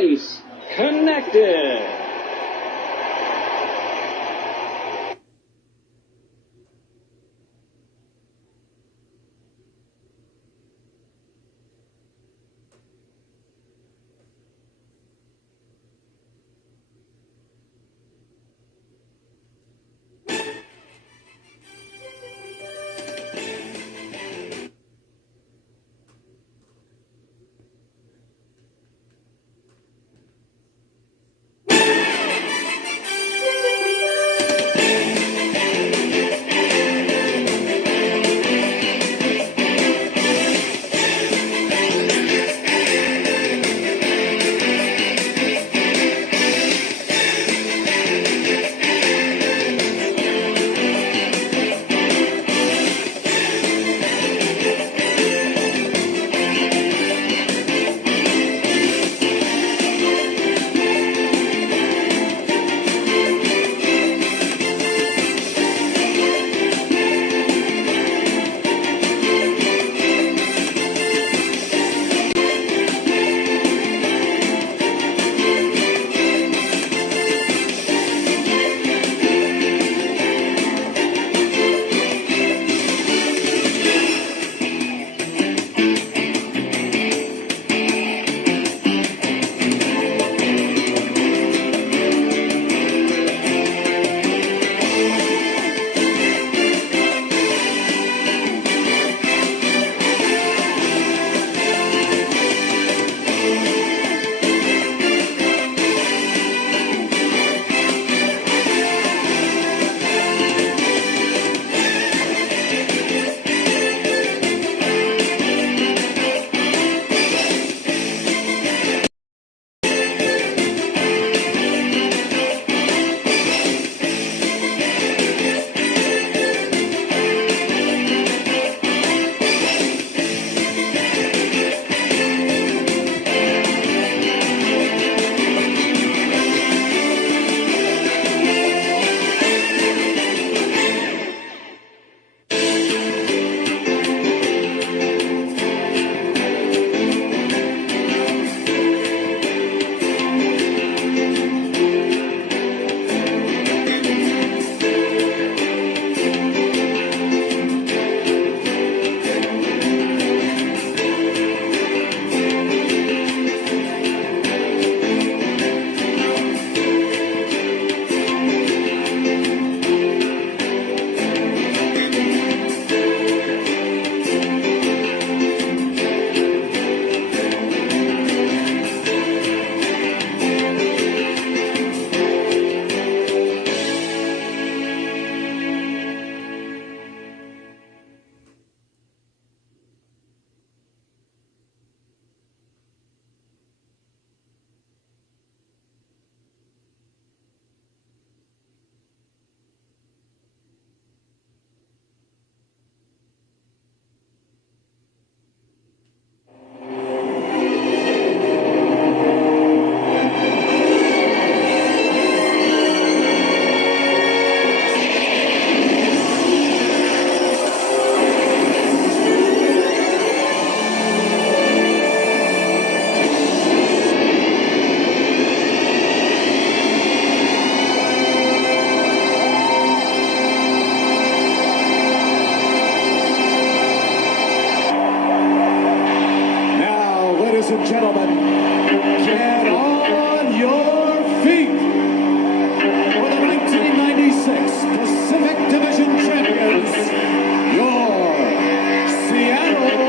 Race connected. and gentlemen, get on your feet for the 1996 Pacific Division champions, your Seattle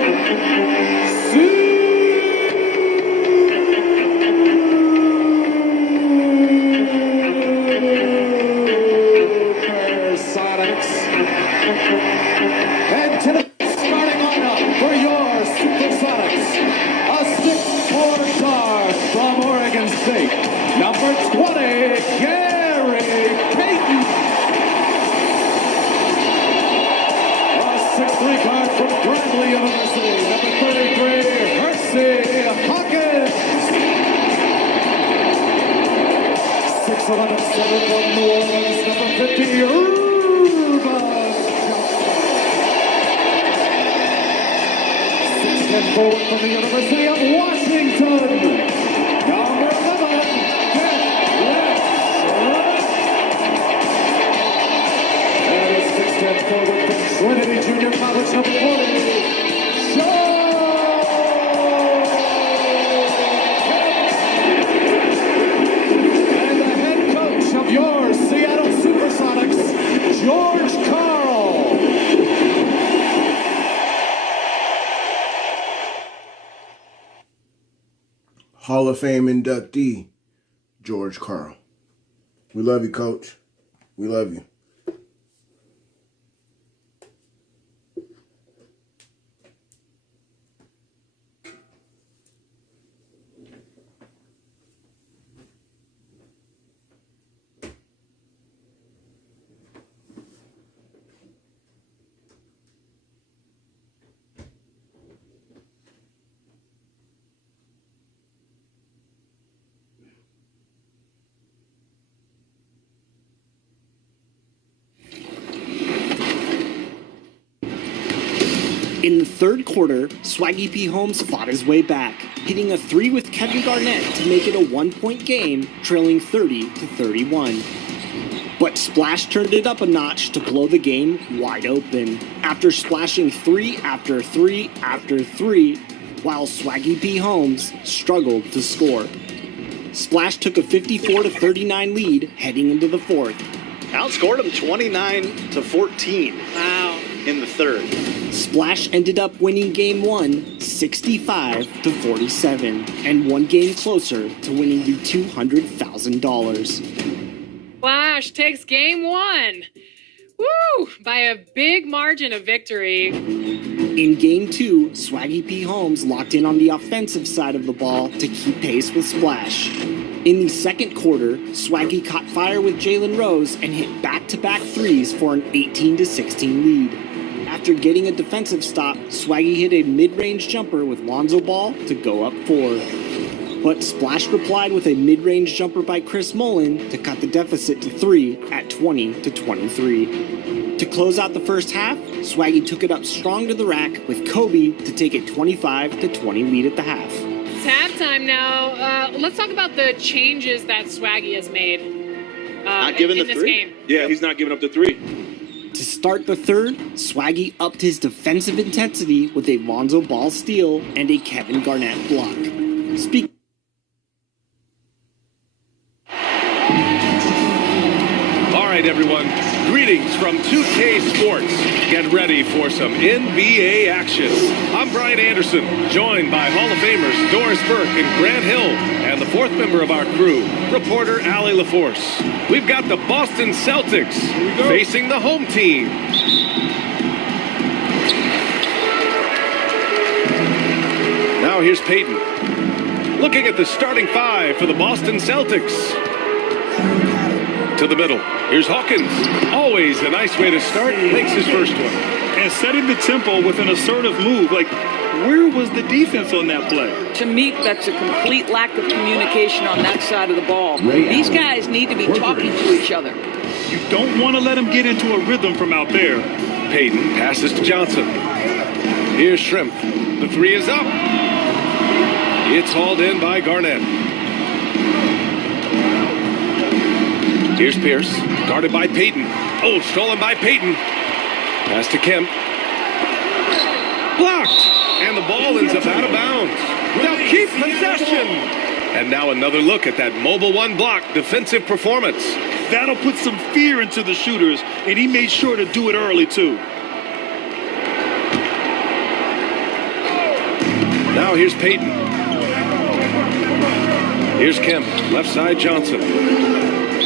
Supersonics. And tonight's starting lineup for your Supersonics. A 6'4" guard from Oregon State, number 20, Gary Payton. A 6'3" guard from Grambling University, number 33, Hersey Hawkins. 6'11" center from New Orleans, number 50, Urban. 6'10" forward from the University of Washington, number Trinity Junior College number 40, Sean Kemp. And the head coach of your Seattle Supersonics, George Karl. Hall of Fame inductee, George Karl. We love you, Coach. We love you. In the third quarter, Swaggy P. Holmes fought his way back, hitting a three with Kevin Garnett to make it a 1-point game, trailing 30-31. But Splash turned it up a notch to blow the game wide open, after splashing three after three after three, while Swaggy P. Holmes struggled to score. Splash took a 54-39 lead heading into the fourth. Outscored him 29-14. Wow. In the third. Splash ended up winning game one 65-47 and one game closer to winning the $200,000. Splash takes game one. Woo! By a big margin of victory. In game two, Swaggy P. Holmes locked in on the offensive side of the ball to keep pace with Splash. In the second quarter, Swaggy caught fire with Jalen Rose and hit back-to-back threes for an 18-16 lead. After getting a defensive stop, Swaggy hit a mid-range jumper with Lonzo Ball to go up 4. But Splash replied with a mid-range jumper by Chris Mullin to cut the deficit to 3 at 20-23. To close out the first half, Swaggy took it up strong to the rack with Kobe to take a 25-20 lead at the half. It's halftime now. Let's talk about the changes that Swaggy has made Not giving in the this three? game. Yeah, he's not giving up the three. To start the third, Swaggy upped his defensive intensity with a Lonzo Ball steal and a Kevin Garnett block. All right, everyone. Greetings from 2K Sports. Get ready for some NBA action. I'm Brian Anderson, joined by Hall of Famers Doris Burke and Grant Hill, and the fourth member of our crew, reporter Allie LaForce. We've got the Boston Celtics facing the home team. Now here's Peyton, looking at the starting five for the Boston Celtics. To the middle. Here's Hawkins. Always a nice way to start. Makes his first one. And setting the tempo with an assertive move. Like, where was the defense on that play? To me, that's a complete lack of communication on that side of the ball. These guys need to be talking to each other. You don't want to let them get into a rhythm from out there. Payton passes to Johnson. Here's Shrimp. The three is up. It's hauled in by Garnett. Here's Pierce, guarded by Peyton. Oh, stolen by Peyton. Pass to Kemp. Blocked! And the ball ends up out of bounds. They'll keep possession. And now another look at that mobile one block defensive performance. That'll put some fear into the shooters, and he made sure to do it early, too. Now here's Peyton. Here's Kemp, left side Johnson.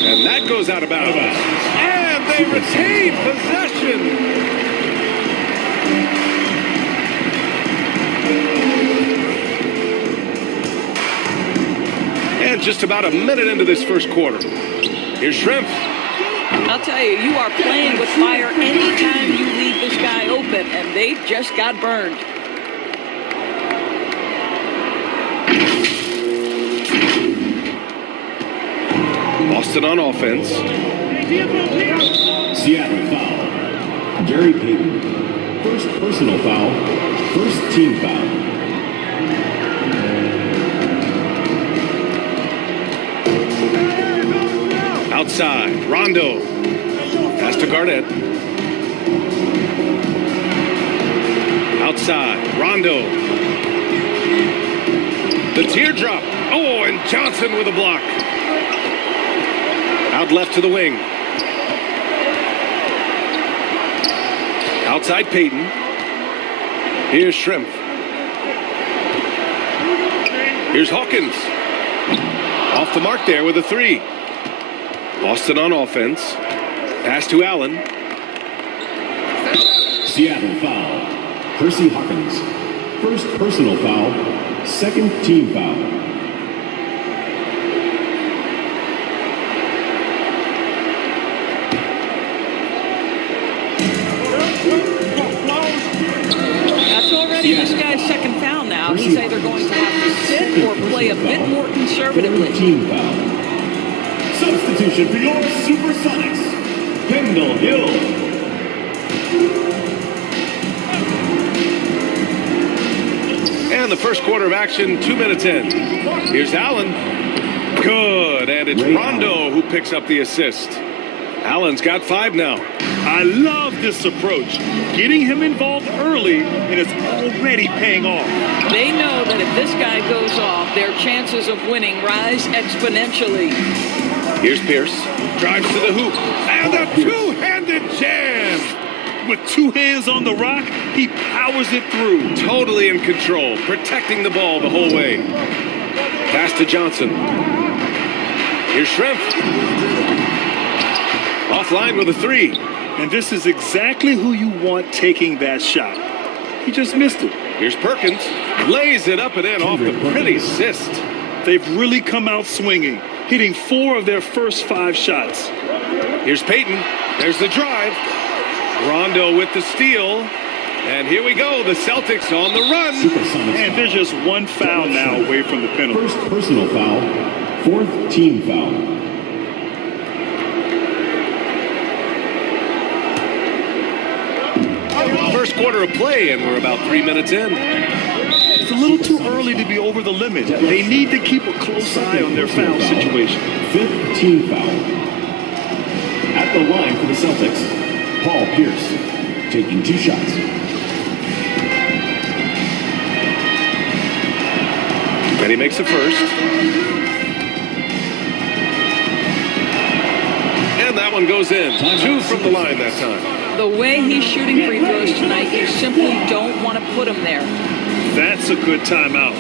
And that goes out of bounds. And they retain possession. And just about a minute into this first quarter. Here's Shrimp. I'll tell you, you are playing with fire anytime you leave this guy open, and they just got burned. Boston on offense. Seattle foul. Gary Payton. First personal foul. First team foul. Outside, Rondo. Pass to Garnett. Outside, Rondo. The teardrop. Oh, and Johnson with a block. Out left to the wing. Outside Payton. Here's Shrimp. Here's Hawkins. Off the mark there with a three. Boston on offense. Pass to Allen. Seattle foul. Percy Hawkins. First personal foul. Second team foul. That's already this guy's second foul now. He's either going to have to sit or play a bit more conservatively. Team foul. Substitution for your Supersonics. Kendall Hill. And the first quarter of action, 2 minutes in. Here's Allen. Good, and it's Rondo who picks up the assist. Allen's got 5 now. I love this approach. Getting him involved early, and it's already paying off. They know that if this guy goes off, their chances of winning rise exponentially. Here's Pierce. Drives to the hoop. And a two-handed jam. With 2 hands on the rock, he powers it through. Totally in control, protecting the ball the whole way. Pass to Johnson. Here's Shrimp. Offline with a 3. And this is exactly who you want taking that shot. He just missed it. Here's Perkins. Lays it up and in off the pretty assist. They've really come out swinging, hitting 4 of their first 5 shots. Here's Payton. There's the drive. Rondo with the steal. And here we go. The Celtics on the run. And there's just 1 foul now away from the penalty. First personal foul. Fourth team foul. First quarter of play, and we're about 3 minutes in. It's a little too early to be over the limit. They need to keep a close eye on their foul situation. Fifth team foul. At the line for the Celtics, Paul Pierce, taking 2 shots. And he makes the first. And that one goes in. 2 from the line that time. The way he's shooting free throws tonight, you simply don't want to put him there. That's a good timeout.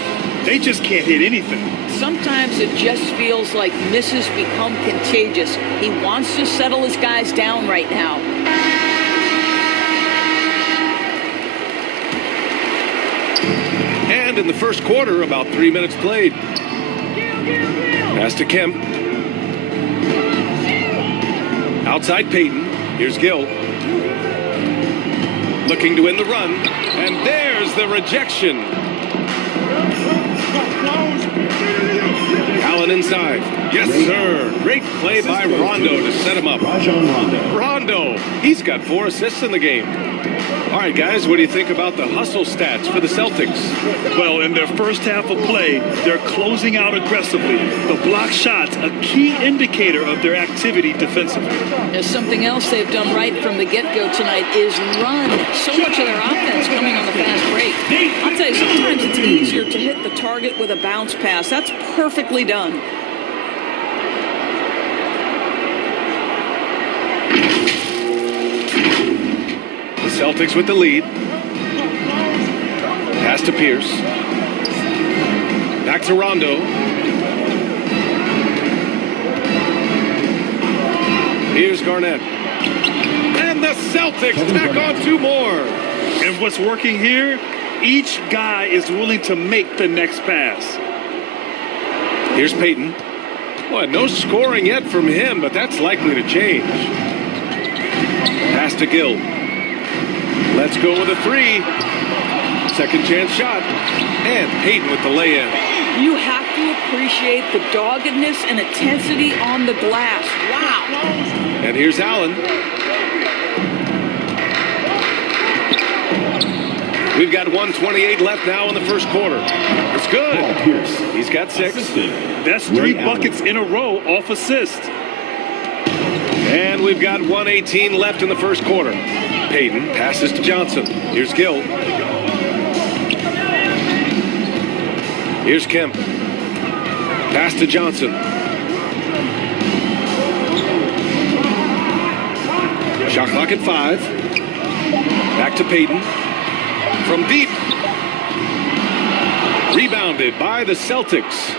They just can't hit anything. Sometimes it just feels like misses become contagious. He wants to settle his guys down right now. And in the first quarter, about 3 minutes played. Pass to Kemp. Outside Payton. Here's Gill. Looking to win the run. And there's the rejection. Allen inside. Yes, sir. Great play by Rondo to set him up. Rajon Rondo. Rondo. He's got 4 assists in the game. All right, guys, what do you think about the hustle stats for the Celtics? Well, in their first half of play, they're closing out aggressively. The block shots, a key indicator of their activity defensively. There's something else they've done right from the get-go tonight is run. So much of their offense coming on the fast break. I'll tell you, sometimes it's easier to hit the target with a bounce pass. That's perfectly done. The Celtics with the lead. Pass to Pierce. Back to Rondo. Here's Garnett. And the Celtics tack on 2 more. And what's working here? Each guy is willing to make the next pass. Here's Payton. Boy, no scoring yet from him, but that's likely to change. Pass to Gill. Let's go with a 3. Second chance shot. And Payton with the lay-in. You have to appreciate the doggedness and intensity on the glass. Wow. And here's Allen. We've got 1:28 left now in the first quarter. It's good. Paul Pierce. He's got 6. That's 3 buckets in a row off assist. And we've got 1:18 left in the first quarter. Payton passes to Johnson. Here's Gill. Here's Kemp. Pass to Johnson. Shot clock at 5. Back to Payton. From deep. Rebounded by the Celtics.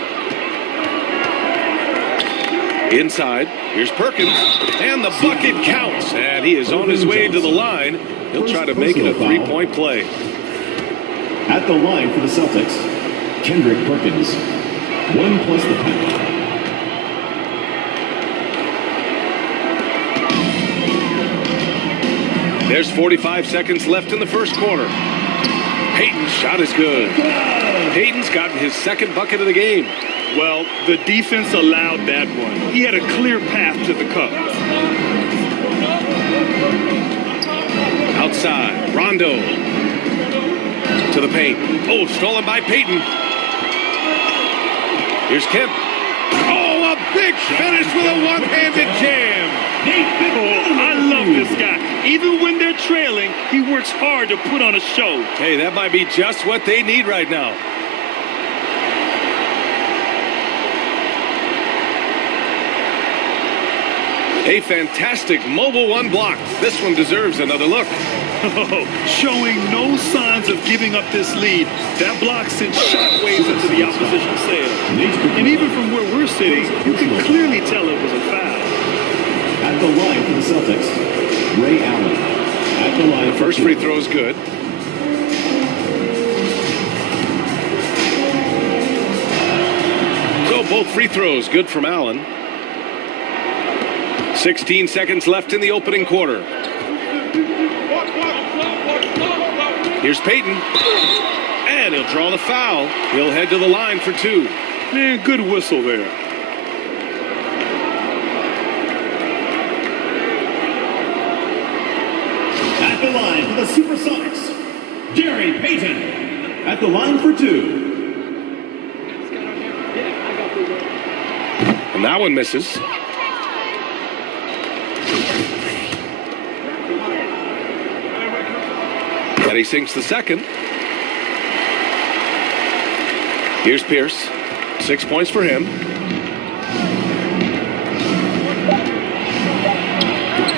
Inside. Here's Perkins. And the bucket counts. And he is on his way to the line. He'll try to make it a three-point play. At the line for the Celtics, Kendrick Perkins. 1 plus the penalty. There's 45 seconds left in the first quarter. Payton's shot is good. Payton's gotten his second bucket of the game. Well, the defense allowed that one. He had a clear path to the cup. Outside, Rondo. To the paint. Oh, stolen by Payton. Here's Kemp. Oh, a big finish with a one-handed jam. Oh, I love this guy. Even when they're trailing, he works hard to put on a show. Hey, that might be just what they need right now. A fantastic mobile one block. This one deserves another look. Oh, showing no signs of giving up this lead. That block sent shockwaves into the opposition sail. And even from where we're sitting, you can clearly tell it was a foul. At the line for the Celtics, Ray Allen. At the line for First free throw is good. So both free throws good from Allen. 16 seconds left in the opening quarter. Here's Payton. And he'll draw the foul. He'll head to the line for 2. Man, good whistle there. At the line for the Supersonics, Gary Payton. At the line for 2. And that one misses. And he sinks the second. Here's Pierce. 6 points for him.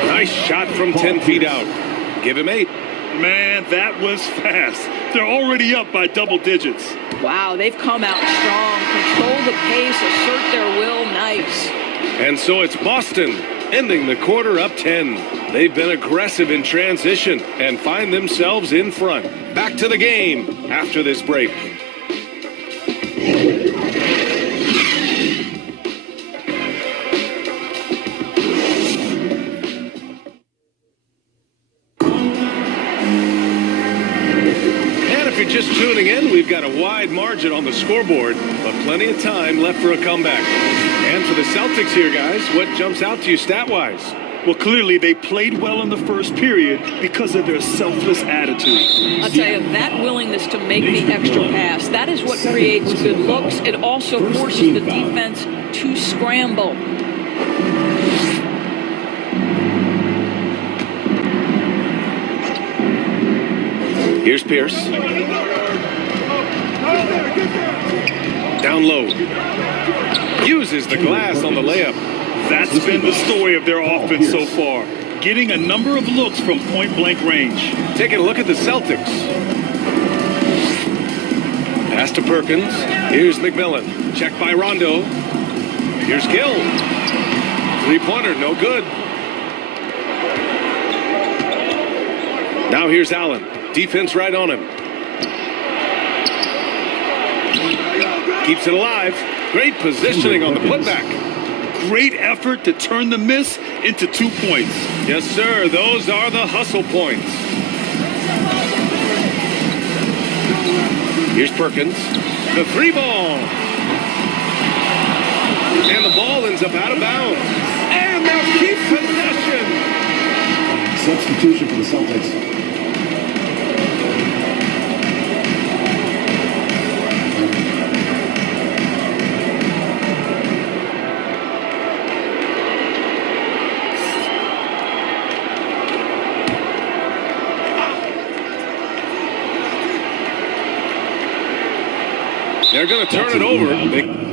Nice shot from 10 feet out. Give him 8. Man, that was fast. They're already up by double digits. Wow, they've come out strong. Control the pace, assert their will. Nice. And so it's Boston ending the quarter up 10. They've been aggressive in transition and find themselves in front. Back to the game after this break. Just tuning in, we've got a wide margin on the scoreboard, but plenty of time left for a comeback. And for the Celtics here, guys, what jumps out to you stat-wise? Well, clearly they played well in the first period because of their selfless attitude. I'll tell you, that willingness to make the extra pass, that is what creates good looks. It also forces the defense to scramble. Here's Pierce. Down low. Uses the glass on the layup. That's been the story of their offense so far. Getting a number of looks from point-blank range. Taking a look at the Celtics. Pass to Perkins. Here's McMillan. Checked by Rondo. Here's Gill. Three-pointer, no good. Now here's Allen. Defense right on him. Keeps it alive. Great positioning on the putback. Great effort to turn the miss into 2 points. Yes, sir. Those are the hustle points. Here's Perkins. The 3-ball. And the ball ends up out of bounds. And they'll keep possession. Substitution for the Celtics. They're going to turn it over.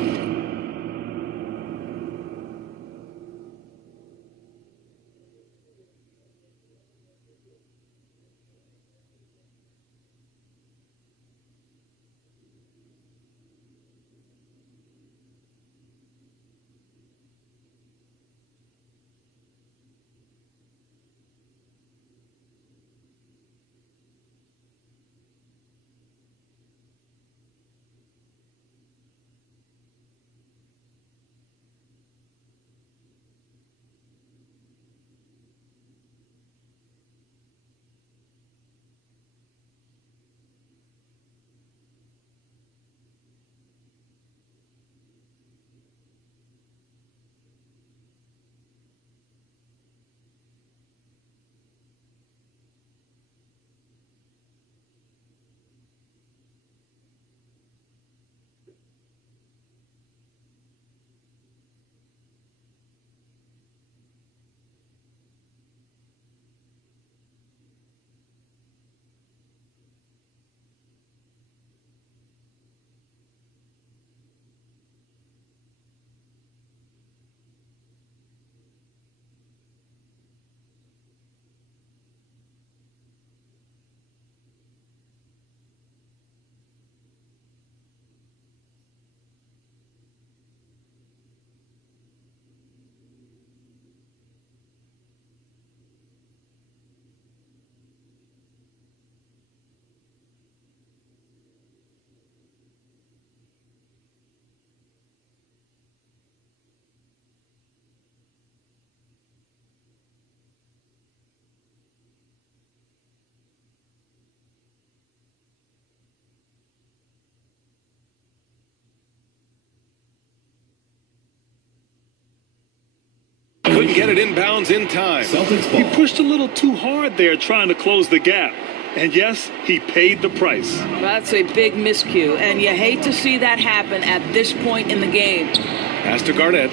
Couldn't get it inbounds in time. Celtics He ball. pushed a little too hard there trying to close the gap. And yes, he paid the price. That's a big miscue, and you hate to see that happen at this point in the game. Pass to Garnett.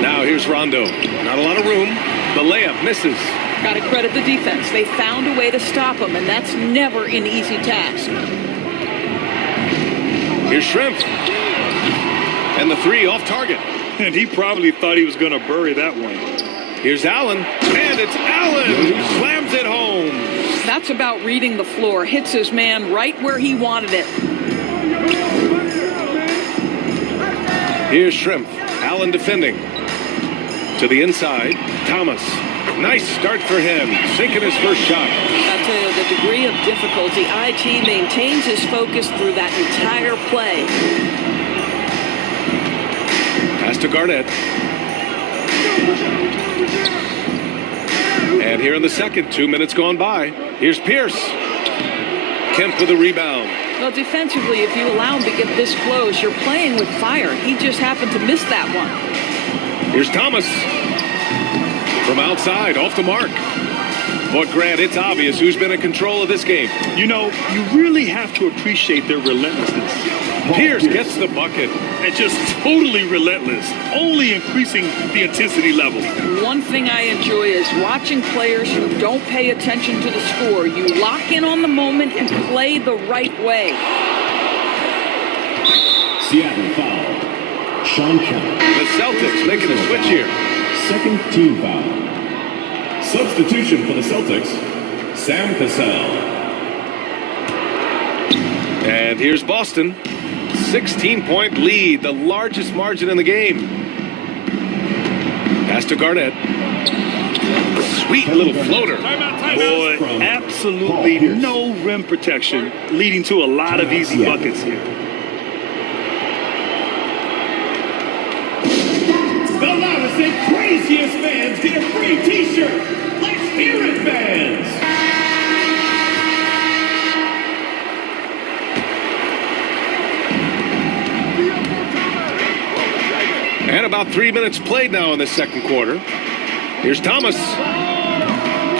Now here's Rondo. Not a lot of room. The layup misses. Got to credit the defense. They found a way to stop him, and that's never an easy task. Here's Shrimp. And the three off target. And he probably thought he was going to bury that one. Here's Allen. And it's Allen who slams it home. That's about reading the floor. Hits his man right where he wanted it. Here's Shrimp. Allen defending. To the inside. Thomas. Nice start for him. Sinking his first shot. I'll tell you, the degree of difficulty, IT maintains his focus through that entire play. Pass to Garnett. And here in the second, 2 minutes gone by. Here's Pierce. Kemp with a rebound. Well, defensively, if you allow him to get this close, you're playing with fire. He just happened to miss that one. Here's Thomas. From outside, off the mark. But Grant, it's obvious who's been in control of this game. You know, you really have to appreciate their relentlessness. Pierce gets the bucket. And just totally relentless, only increasing the intensity level. One thing I enjoy is watching players who don't pay attention to the score. You lock in on the moment and play the right way. Seattle foul. Sean Kemp. The Celtics making a switch here. Second team foul. Substitution for the Celtics, Sam Cassell. And here's Boston. 16-point lead, the largest margin in the game. Pass to Garnett. Sweet little floater. Boy, absolutely no rim protection, leading to a lot of easy buckets here. The loudest and craziest fans get a free t-shirt. Let's hear it, fans. And about 3 minutes played now in the second quarter. Here's Thomas.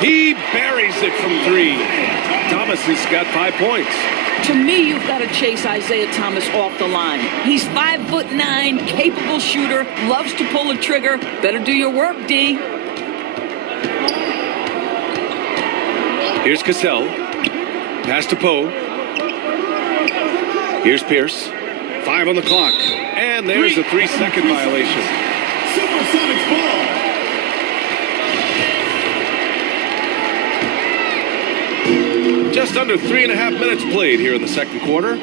He buries it from three. Thomas has got 5 points. To me, you've got to chase Isaiah Thomas off the line. He's 5'9", capable shooter, loves to pull a trigger. Better do your work, D. Here's Cassell. Pass to Poe. Here's Pierce. 5 on the clock. And there's a 3-second violation. Supersonics ball. Just under 3.5 minutes played here in the second quarter.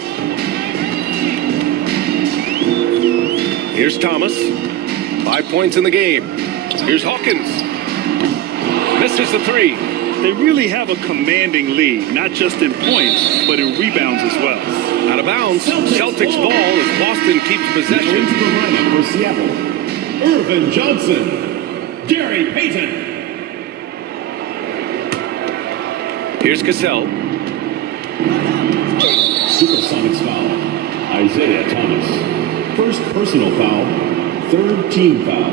Here's Thomas. 5 points in the game. Here's Hawkins. Misses the 3. They really have a commanding lead, not just in points, but in rebounds as well. Out of bounds. Celtics ball as Boston keeps possession. Into the lineup for Seattle, Irvin Johnson, Gary Payton. Here's Cassell. Supersonics foul. Isaiah Thomas. First personal foul. Third team foul.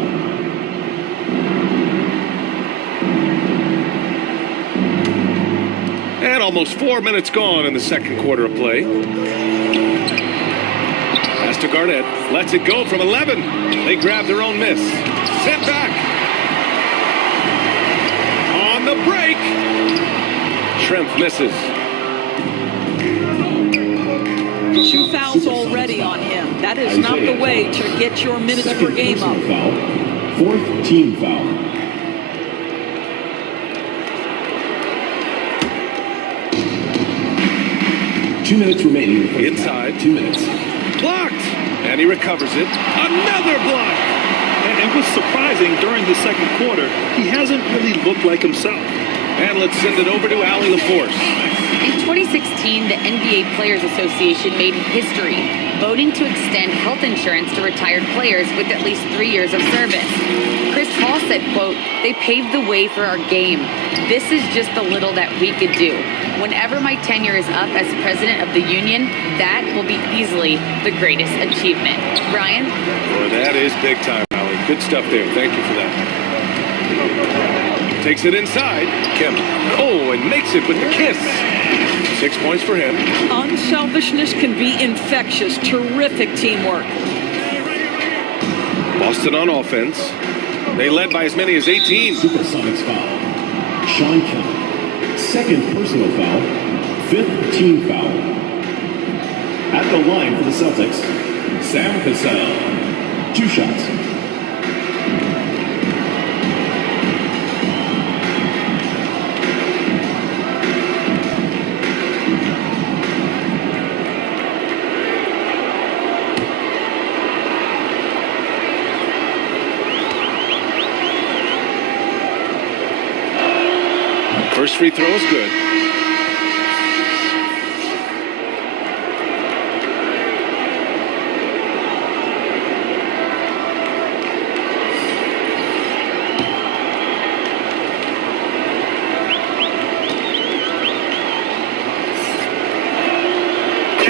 And almost 4 minutes gone in the second quarter of play. Pass to Garnett. Lets it go from 11. They grab their own miss. Sent back. On the break. Schrempf misses. 2 fouls already on him. That is not the way to get your minutes per game up. Foul. Fourth team foul. Two minutes remaining. Inside. 2 minutes. Blocked. And he recovers it. Another block. And it was surprising during the second quarter, he hasn't really looked like himself. And let's send it over to Allie LaForce. In 2016, the NBA Players Association made history, voting to extend health insurance to retired players with at least 3 years of service. Chris Paul said, quote, "They paved the way for our game. This is just the little that we could do. Whenever my tenure is up as president of the union, that will be easily the greatest achievement." Brian? Boy, that is big time, Allie. Good stuff there. Thank you for that. Takes it inside. Kemp. Oh, and makes it with the kiss. 6 points for him. Unselfishness can be infectious. Terrific teamwork. Boston on offense. They led by as many as 18. Supersonics foul. Sean Kemp. Second personal foul. Fifth team foul. At the line for the Celtics, Sam Cassell. 2 shots. First free throw is good.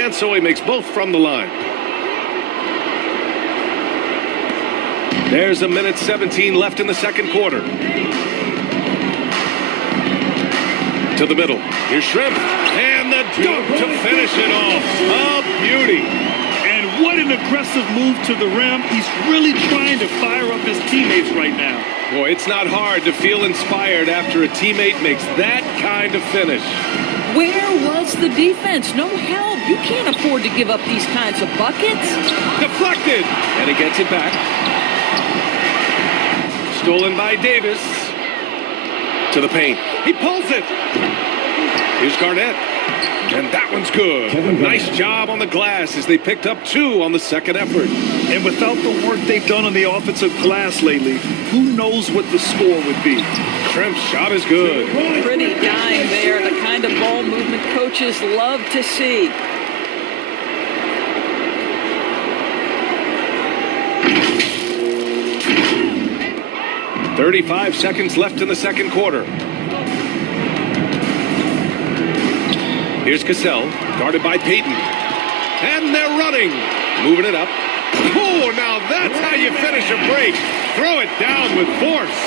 And so he makes both from the line. There's 1:17 left in the second quarter. To the middle. Here's Schrempf. And the dunk to finish it off. A beauty. And what an aggressive move to the rim. He's really trying to fire up his teammates right now. Boy, it's not hard to feel inspired after a teammate makes that kind of finish. Where was the defense? No help. You can't afford to give up these kinds of buckets. Deflected. And he gets it back. Stolen by Davis. To the paint. He pulls it. Here's Garnett. And that one's good. Nice job on the glass as they picked up 2 on the second effort. And without the work they've done on the offensive glass lately, who knows what the score would be? Schrempf's shot is good. Pretty dime there. The kind of ball movement coaches love to see. .35 seconds left in the second quarter. Here's Cassell, guarded by Payton. And they're running. Moving it up. Oh, now that's how you finish a break. Throw it down with force.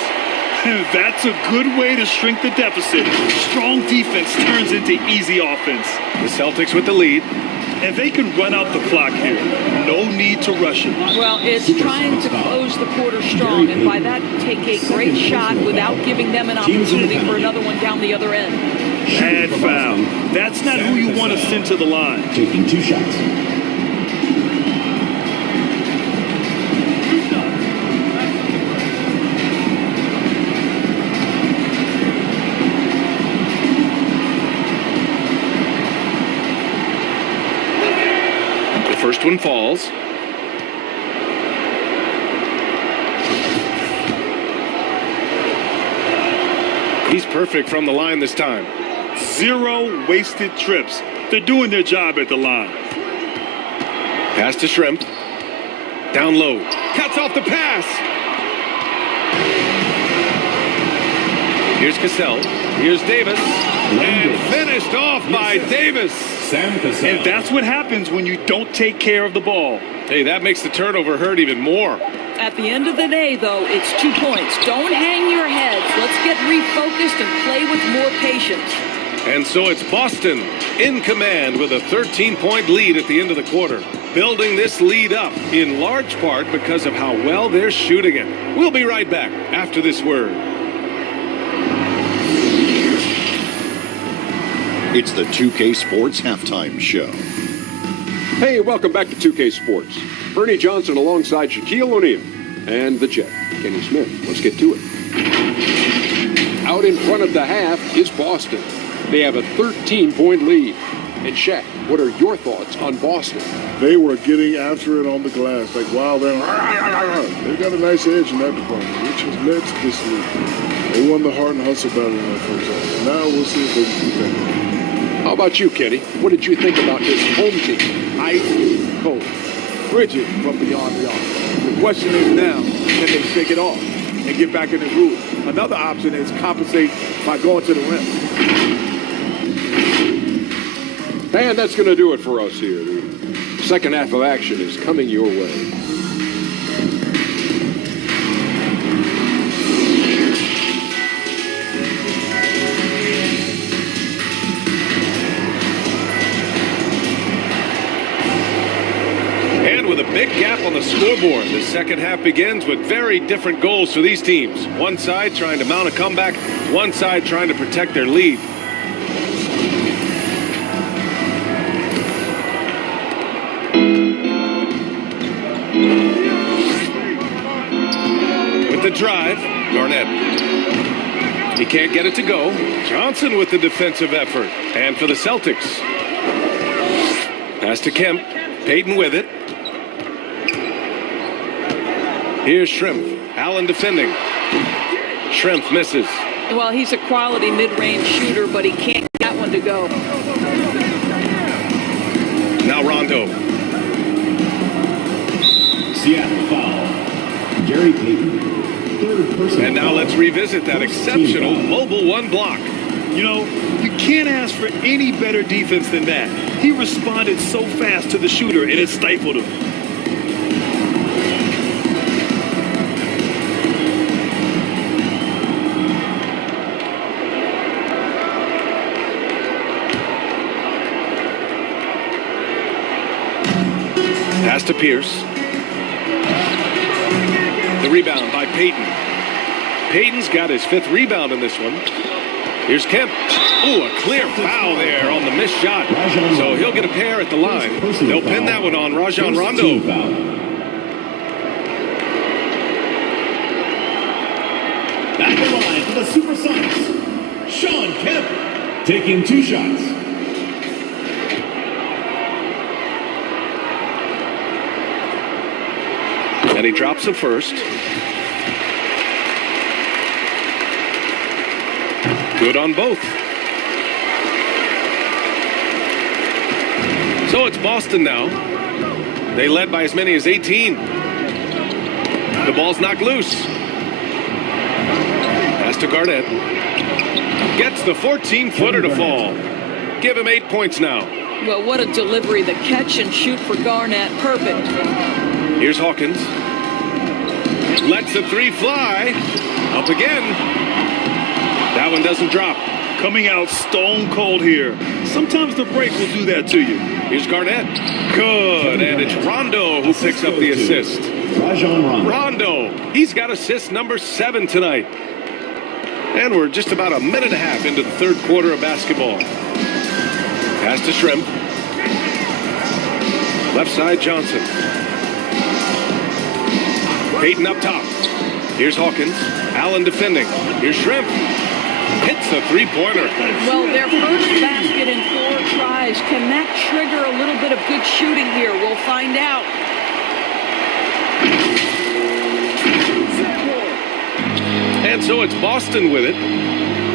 That's a good way to shrink the deficit. Strong defense turns into easy offense. The Celtics with the lead. And they can run out the clock here. No need to rush it. Well, it's trying to close the quarter strong, and by that, take a great shot without giving them an opportunity for another one down the other end. Bad foul. That's not who you want to send to the line. Taking 2 shots. one falls. He's perfect from the line this time. 0 wasted trips. They're doing their job at the line. Pass to Shrimp. Down low. Cuts off the pass. Here's Cassell. Here's Davis. And finished off by Davis. Sam Cassell. And that's what happens when you don't take care of the ball. Hey, that makes the turnover hurt even more. At the end of the day, though, it's 2 points. Don't hang your heads. Let's get refocused and play with more patience. And so it's Boston in command with a 13-point lead at the end of the quarter. Building this lead up in large part because of how well they're shooting it. We'll be right back after this word. It's the 2K Sports Halftime Show. Hey, welcome back to 2K Sports. Bernie Johnson alongside Shaquille O'Neal and the Jet, Kenny Smith. Let's get to it. Out in front of the half is Boston. They have a 13-point lead. And Shaq, what are your thoughts on Boston? They were getting after it on the glass. Like, wow, they've got a nice edge in that department, which has led to this lead. They won the heart and hustle battle in that first half. Now we'll see if they can keep that going. How about you, Kenny? What did you think about this home team? Ice cold. Frigid from beyond the arc. The question is now, can they shake it off and get back in the groove? Another option is compensate by going to the rim. And that's going to do it for us here. The second half of action is coming your way. With a big gap on the scoreboard, the second half begins with very different goals for these teams. One side trying to mount a comeback, one side trying to protect their lead. With the drive, Garnett. He can't get it to go. Johnson with the defensive effort. And for the Celtics. Pass to Kemp. Payton with it. Here's Shrimp. Allen defending. Shrimp misses. Well, he's a quality mid-range shooter, but he can't get that one to go. Now Rondo. Seattle foul. Gary Payton. Third personal And now foul. let's revisit that exceptional foul. mobile one block. You know, you can't ask for any better defense than that. He responded so fast to the shooter, and it stifled him. Pass to Pierce. The rebound by Payton. Payton's got his 5th rebound in this one. Here's Kemp. Ooh, a clear foul there on the missed shot. So he'll get a pair at the line. They'll pin that one on Rajon Rondo. At the line for the Supersonics, Shawn Kemp, taking 2 shots. And he drops the first. Good on both. So it's Boston now. They led by as many as 18. The ball's knocked loose. Pass to Garnett. Gets the 14-footer to fall. Give him 8 points now. Well, what a delivery. The catch and shoot for Garnett. Perfect. Here's Hawkins. Lets the 3 fly. Up again. That one doesn't drop. Coming out stone cold here. Sometimes the break will do that to you. Here's Garnett. Good. And it's Rondo who picks up the assist. Rajon Rondo. Rondo. He's got assist number 7 tonight. And we're just about a minute and a half into the 3rd quarter of basketball. Pass to Shrimp. Left side, Johnson. Payton up top. Here's Hawkins. Allen defending. Here's Shrimp. Hits the 3-pointer. Well, their first basket in 4 tries. Can that trigger a little bit of good shooting here? We'll find out. And so it's Boston with it,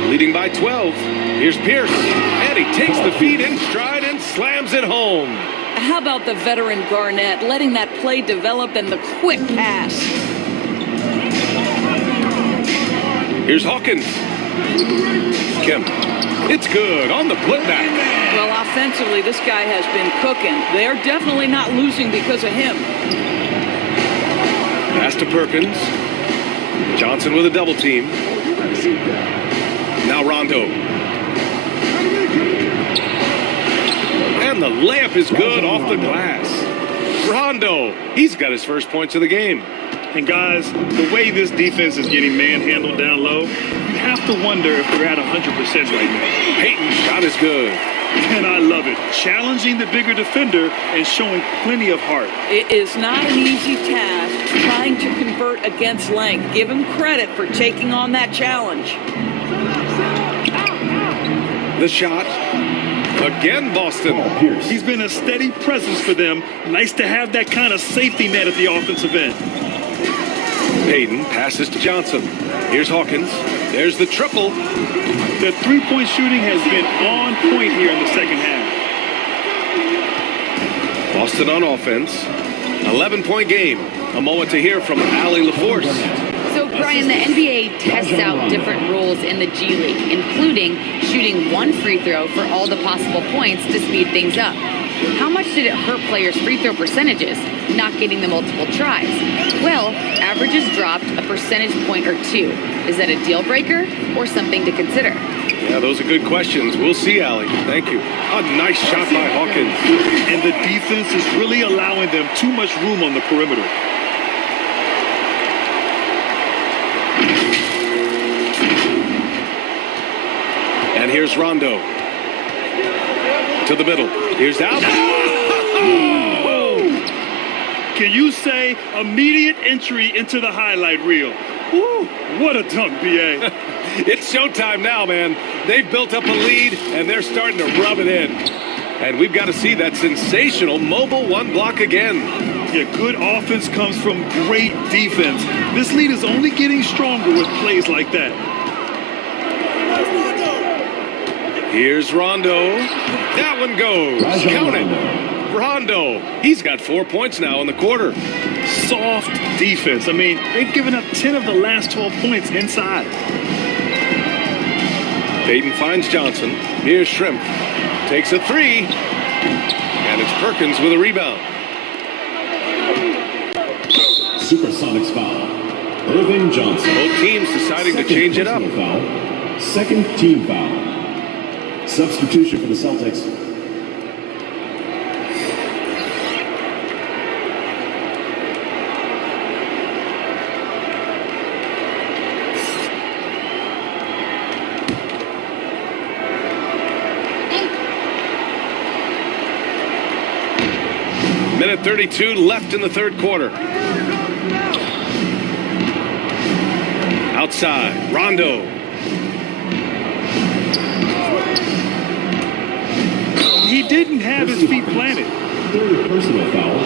leading by 12. Here's Pierce, and he takes the feed in stride and slams it home. How about the veteran Garnett letting that play develop and the quick pass? Here's Hawkins. Kemp. It's good on the putback. Well, offensively, this guy has been cooking. They're definitely not losing because of him. Pass to Perkins. Johnson with a double team. Now Rondo. And the layup is good off the glass. Rondo, he's got his first points of the game. And guys, the way this defense is getting manhandled down low, you have to wonder if they're at 100% right now. Payton's shot is good. And I love it. Challenging the bigger defender and showing plenty of heart. It is not an easy task trying to convert against length. Give him credit for taking on that challenge. The shot. Again, Boston. He's been a steady presence for them. Nice to have that kind of safety net at the offensive end. Payton passes to Johnson. Here's Hawkins. There's the triple. The three-point shooting has been on point here in the second half. Boston on offense. 11-point game. A moment to hear from Allie LaForce. So, Brian, the NBA tests out different rules in the G League, including shooting one free throw for all the possible points to speed things up. How much did it hurt players' free throw percentages, not getting the multiple tries? Well, averages dropped a percentage point or two. Is that a deal breaker or something to consider? Yeah, those are good questions. We'll see, Allie. Thank you. A nice shot by Hawkins. And the defense is really allowing them too much room on the perimeter. And here's Rondo. To the middle. Here's Allen. Can you say immediate entry into the highlight reel? Woo, what a dunk, B.A. It's showtime now, man. They've built up a lead, and they're starting to rub it in. And we've got to see that sensational mobile one block again. Yeah, good offense comes from great defense. This lead is only getting stronger with plays like that. Here's Rondo. That one goes. Count it. Rondo. He's got 4 points now in the quarter. Soft defense. I mean, they've given up 10 of the last 12 points inside. Payton finds Johnson. Here's Shrimp. Takes a three. And it's Perkins with a rebound. Supersonics foul. Irving Johnson. Both teams deciding to change it up. Foul. Second team foul. Substitution for the Celtics. Minute 32 left in the third quarter. Outside, Rondo. He didn't have his feet planted. Third personal foul.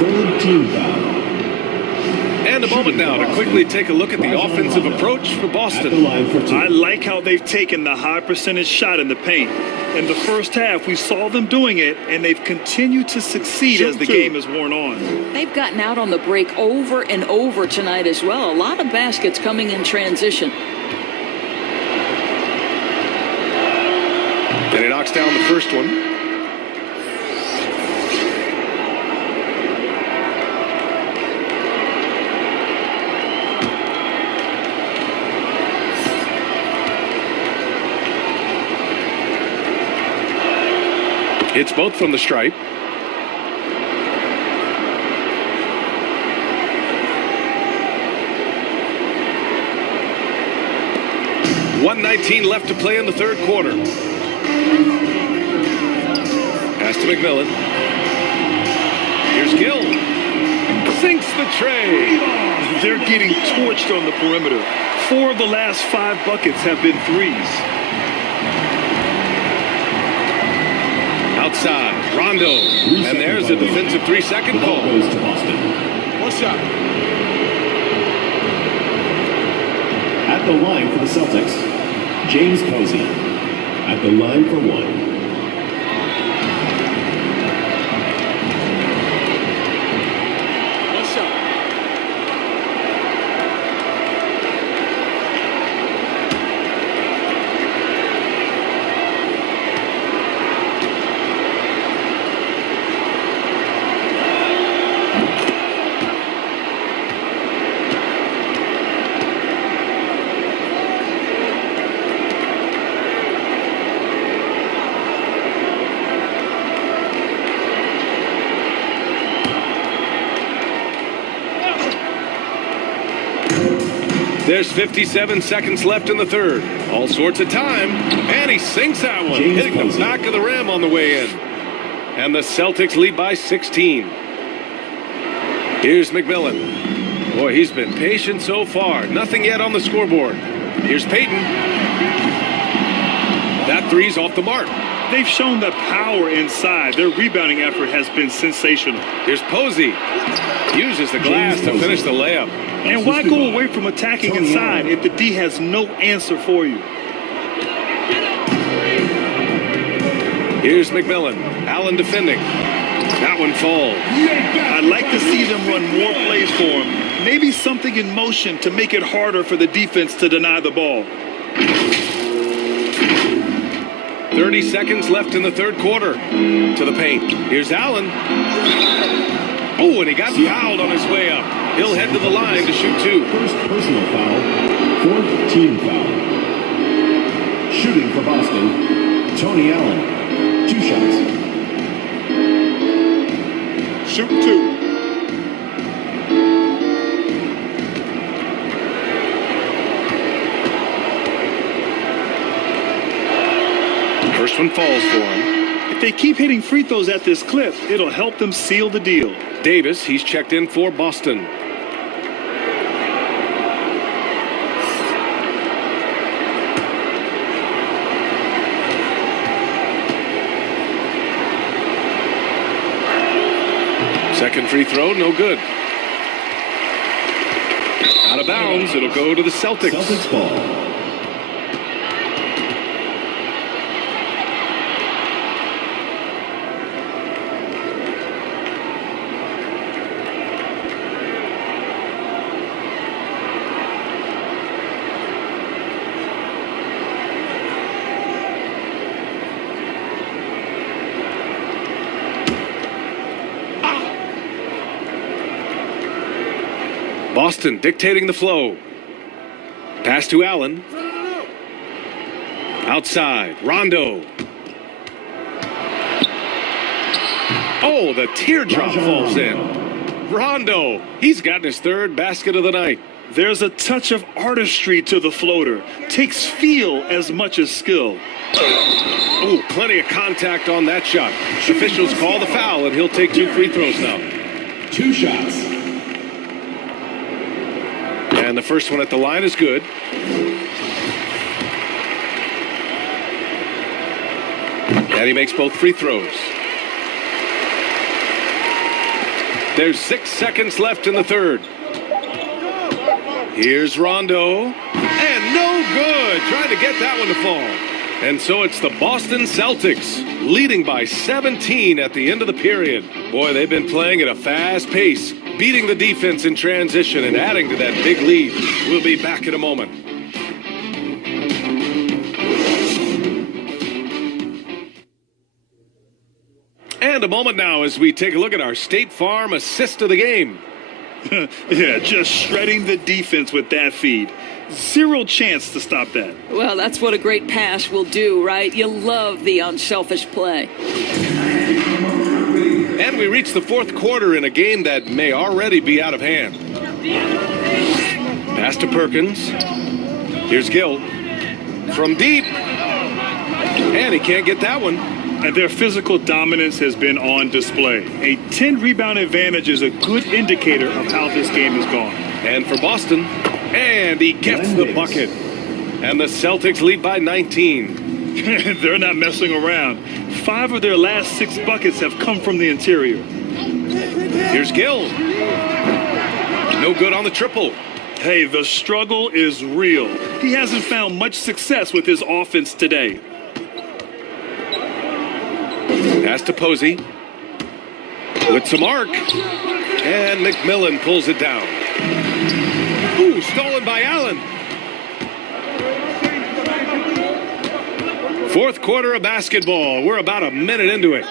Third team foul. And a moment now to quickly take a look at the offensive approach for Boston. I like how they've taken the high percentage shot in the paint. In the first half, we saw them doing it, and they've continued to succeed as the game has worn on. They've gotten out on the break over and over tonight as well. A lot of baskets coming in transition. And he knocks down the first one. It's both from the stripe. .119 left to play in the third quarter. Pass to McMillan. Here's Gill. Sinks the tray. They're getting torched on the perimeter. 4 of the last 5 buckets have been threes. Outside, Rondo. And there's a defensive 3-second call. Goes to Boston. One shot. At the line for the Celtics, James Posey. At the line for one. One shot. There's 57 seconds left in the third. All sorts of time. And he sinks that one, James hitting Posey. the back of the rim on the way in. And the Celtics lead by 16. Here's McMillan. Boy, he's been patient so far. Nothing yet on the scoreboard. Here's Payton. That three's off the mark. They've shown the power inside. Their rebounding effort has been sensational. Here's Posey. Uses the glass to finish the layup. And why go away from attacking inside if the D has no answer for you? Here's McMillan. Allen defending. That one falls. I'd like to see them run more plays for him. Maybe something in motion to make it harder for the defense to deny the ball. 30 seconds left in the third quarter. To the paint. Here's Allen. Oh, and he got fouled on his way up. He'll head to the line to shoot two. First personal foul, fourth team foul. Shooting for Boston, Tony Allen. 2 shots. Shooting two. First one falls for him. If they keep hitting free throws at this clip, it'll help them seal the deal. Davis, he's checked in for Boston. Second free throw, no good. Out of bounds, it'll go to the Celtics. Celtics ball. Boston dictating the flow. Pass to Allen. Outside, Rondo. Oh, the teardrop falls in. Rondo, he's gotten his third basket of the night. There's a touch of artistry to the floater. Takes feel as much as skill. Oh, plenty of contact on that shot. Officials call the foul, and he'll take 2 free throws now. 2 shots. And the first one at the line is good. And he makes both free throws. There's 6 seconds left in the third. Here's Rondo. And no good. Trying to get that one to fall. And so it's the Boston Celtics leading by 17 at the end of the period. Boy, they've been playing at a fast pace, beating the defense in transition and adding to that big lead. We'll be back in a moment. And a moment now as we take a look at our State Farm assist of the game. Yeah, just shredding the defense with that feed. Zero chance to stop that. Well, that's what a great pass will do, right? You love the unselfish play. And we reach the fourth quarter in a game that may already be out of hand. Pass to Perkins. Here's Gill. From deep. And he can't get that one. And their physical dominance has been on display. A 10-rebound advantage is a good indicator of how this game has gone. And for Boston, and he gets the bucket. And the Celtics lead by 19. They're not messing around. 5 of their last 6 buckets have come from the interior. Here's Gill. No good on the triple. Hey, the struggle is real. He hasn't found much success with his offense today. Pass to Posey. With some arc. And McMillan pulls it down. Ooh, stolen by Allen. Fourth quarter of basketball. We're about a minute into it.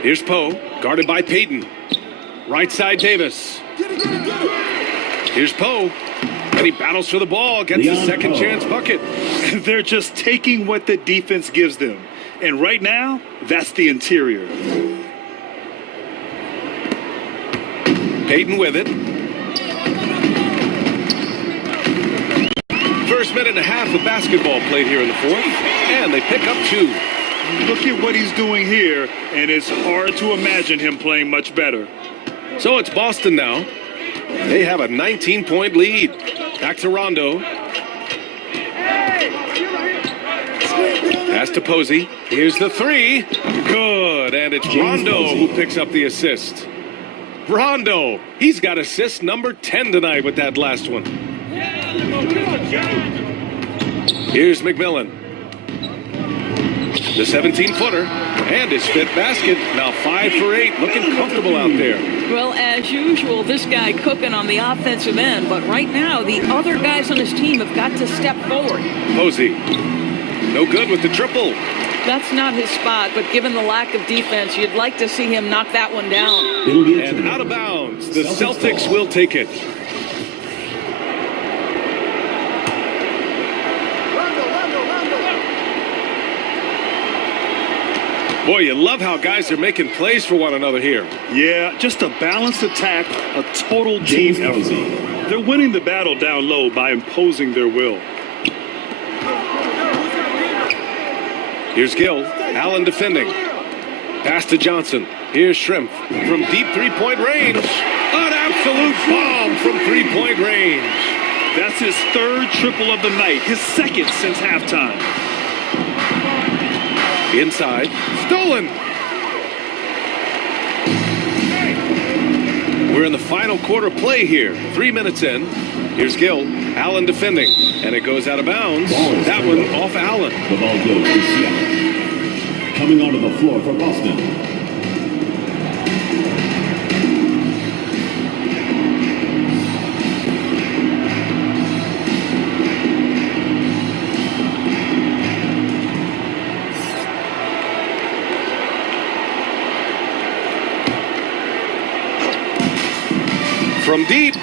Here's Poe, guarded by Payton. Right side Davis. Here's Poe. And he battles for the ball, gets the second chance bucket. They're just taking what the defense gives them. And right now, that's the interior. Payton with it. First minute and a half of basketball played here in the fourth. And they pick up 2. Look at what he's doing here, and it's hard to imagine him playing much better. So it's Boston now. They have a 19-point lead. Back to Rondo. Pass to Posey. Here's the 3. Good. And it's Rondo who picks up the assist. Rondo. He's got assist number 10 tonight with that last one. Here's McMillan. The 17-footer. And his 5th basket. Now 5 for 8. Looking comfortable out there. Well, as usual, this guy cooking on the offensive end. But right now, the other guys on his team have got to step forward. Posey. No good with the triple. That's not his spot, but given the lack of defense, you'd like to see him knock that one down. And out of bounds. The Celtics will take it. Boy, you love how guys are making plays for one another here. Yeah, just a balanced attack, a total team effort. They're winning the battle down low by imposing their will. Here's Gill. Allen defending. Pass to Johnson. Here's Shrimp from deep 3-point range. An absolute bomb from 3-point range. That's his 3rd triple of the night, his 2nd since halftime. Inside. Stolen. We're in the final quarter play here. 3 minutes in. Here's Gill. Allen defending. And it goes out of bounds. That one off Allen. The ball goes to Seattle. Coming onto the floor for Boston. From deep.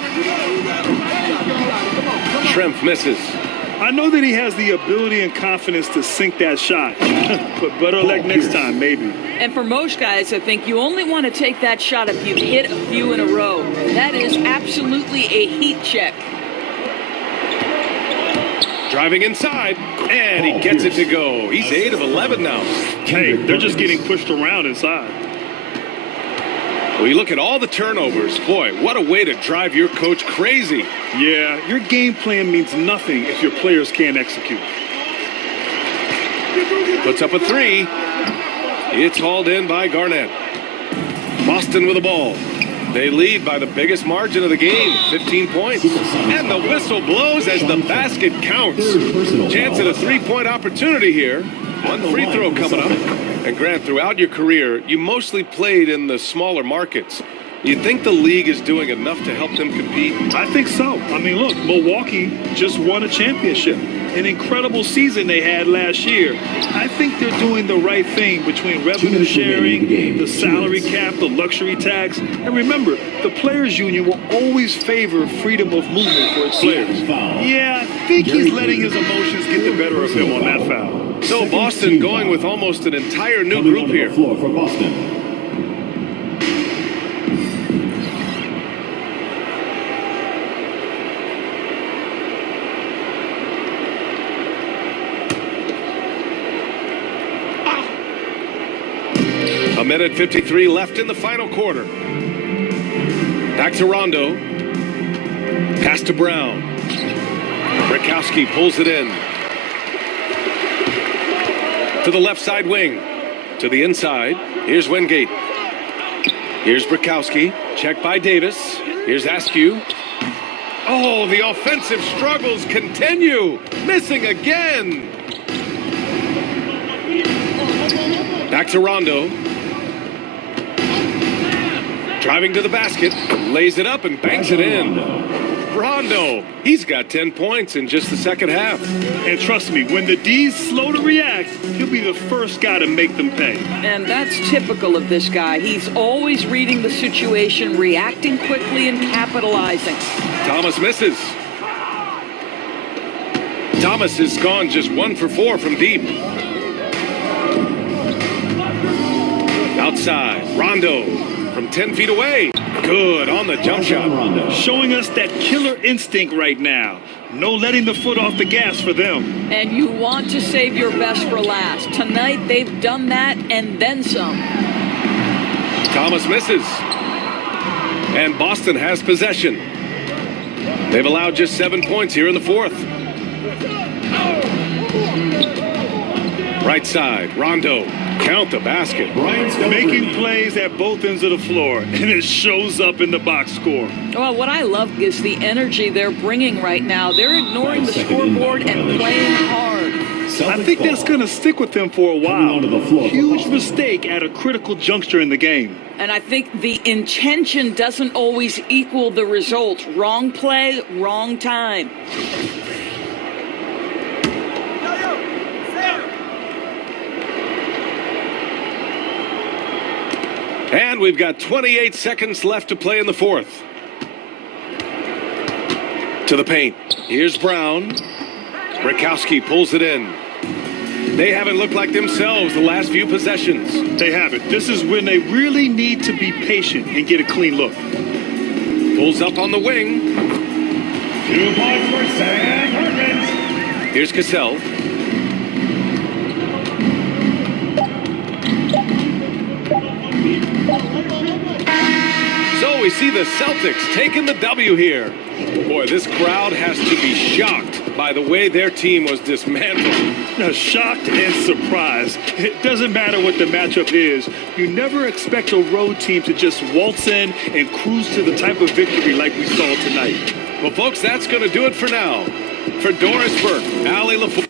Shrimp misses. I know that he has the ability and confidence to sink that shot, but better luck next time, maybe. And for most guys, I think you only want to take that shot if you've hit a few in a row. That is absolutely a heat check. Driving inside, and he gets it to go. He's 8 of 11 now. Hey, they're just getting pushed around inside. Well, you look at all the turnovers. Boy, what a way to drive your coach crazy. Yeah, your game plan means nothing if your players can't execute. Puts up a 3. It's hauled in by Garnett. Boston with the ball. They lead by the biggest margin of the game, 15 points. And the whistle blows as the basket counts. Chance at a 3-point opportunity here. One free throw coming up. And Grant, throughout your career, you mostly played in the smaller markets. You think the league is doing enough to help them compete? I think so. I mean, look, Milwaukee just won a championship. An incredible season they had last year. I think they're doing the right thing between revenue sharing, the salary cap, the luxury tax. And remember, the Players Union will always favor freedom of movement for its players. Yeah, I think he's letting his emotions get the better of him on that foul. So Boston going with almost an entire new group here. Floor for Boston. A minute 53 left in the final quarter. Back to Rondo. Pass to Brown. Rakowski pulls it in. to the left side wing. To the inside. Here's Wingate. Here's Brakowski. Checked by Davis. Here's Askew. Oh, the offensive struggles continue. Missing again. Back to Rondo. Driving to the basket. Lays it up and bangs it in. Rondo, he's got 10 points in just the second half. And trust me, when the D's slow to react, he'll be the first guy to make them pay. And that's typical of this guy. He's always reading the situation, reacting quickly and capitalizing. Thomas misses. Thomas has gone just 1 for 4 from deep. Outside, Rondo from 10 feet away. Good on the jump shot. Showing us that killer instinct right now. No letting the foot off the gas for them. And you want to save your best for last. Tonight, they've done that and then some. Thomas misses. And Boston has possession. They've allowed just 7 points here in the fourth. Right side, Rondo. Count the basket. Making plays at both ends of the floor, and it shows up in the box score. Well, what I love is the energy they're bringing right now. They're ignoring the scoreboard and playing hard. I think that's going to stick with them for a while. Huge mistake at a critical juncture in the game. And I think the intention doesn't always equal the result. Wrong play, wrong time. And we've got 28 seconds left to play in the fourth. To the paint. Here's Brown. Brakowski pulls it in. They haven't looked like themselves the last few possessions. They haven't. This is when they really need to be patient and get a clean look. Pulls up on the wing. 2 points for Sam Herman. Here's Cassell. So we see the Celtics taking the W here. Boy, this crowd has to be shocked by the way their team was dismantled. Now, shocked and surprised. It doesn't matter what the matchup is. You never expect a road team to just waltz in and cruise to the type of victory like we saw tonight. Well, folks, that's going to do it for now. For Doris Burke, Allie LaFleur.